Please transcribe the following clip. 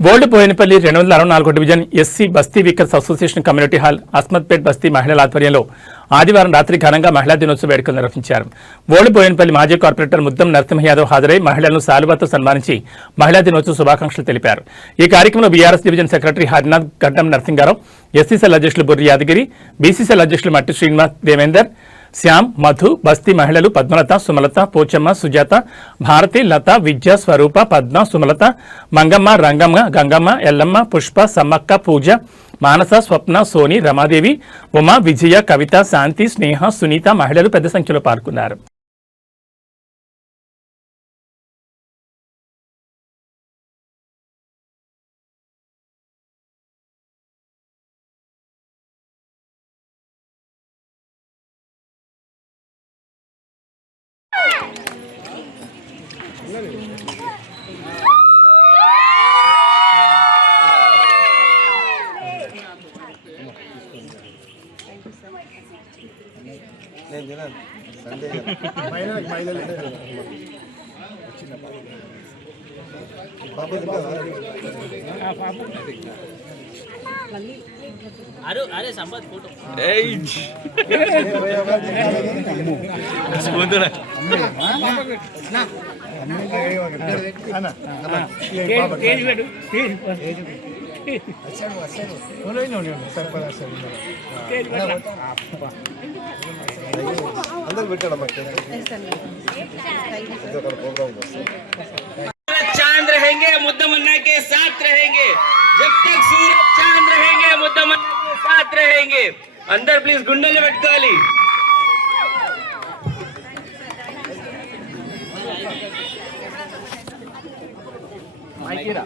Old Boinapalli 264 division SC బస్తీ వీకర్స్ association community hall Asmatpet బస్తీ మహిళల ఆధ్వర్యంలో ఆదివారం రాత్రి ఘనంగా మహిళా దినోత్సవ వేడుకలు నిర్వహించారు. ఓల్డ్ బోయినపల్లి మాజీ కార్పొరేటర్ ముద్దం నరసింహ యాదవ్ హాజరై మహిళలను శాలువాతో సన్మానించి మహిళా దినోత్సవ శుభాకాంక్షలు తెలిపారు. ఈ కార్యక్రమంలో బీఆర్ఎస్ డివిజన్ సెక్రటరీ హరినాథ్ గడ్డం నరసింగారావు, ఎస్సీసీఎల్ అధ్యక్షులు బుర్రి యాదగిరి, బీసీసీఎల్ అధ్యక్షులు మట్టి శ్రీనివాస్ దేవేందర్, శ్యామ్, మధు, బస్తీ మహిళలు పద్మలత, సుమలత, పోచమ్మ, సుజాత, భారతి, లత, విద్య, స్వరూప, పద్మ, సుమలత, మంగమ్మ, రంగమ్మ, గంగమ్మ, ఎల్లమ్మ, పుష్ప, సమ్మక్క, పూజ, మానస, స్వప్న, సోని, రమాదేవి, ఉమా, విజయ, కవిత, శాంతి, స్నేహ, సునీత మహిళలు పెద్ద సంఖ్యలో పాల్గొన్నారు. अरे संपत फोटो चांद रहेंगे मुद्दमन्ना के साथ रहेंगे जब तक सूरज चांद रहेंगे मुद्दमन्ना के साथ रहेंगे. अंदर प्लीज गुंडे పెట్టుకోవాలి. మైకిరా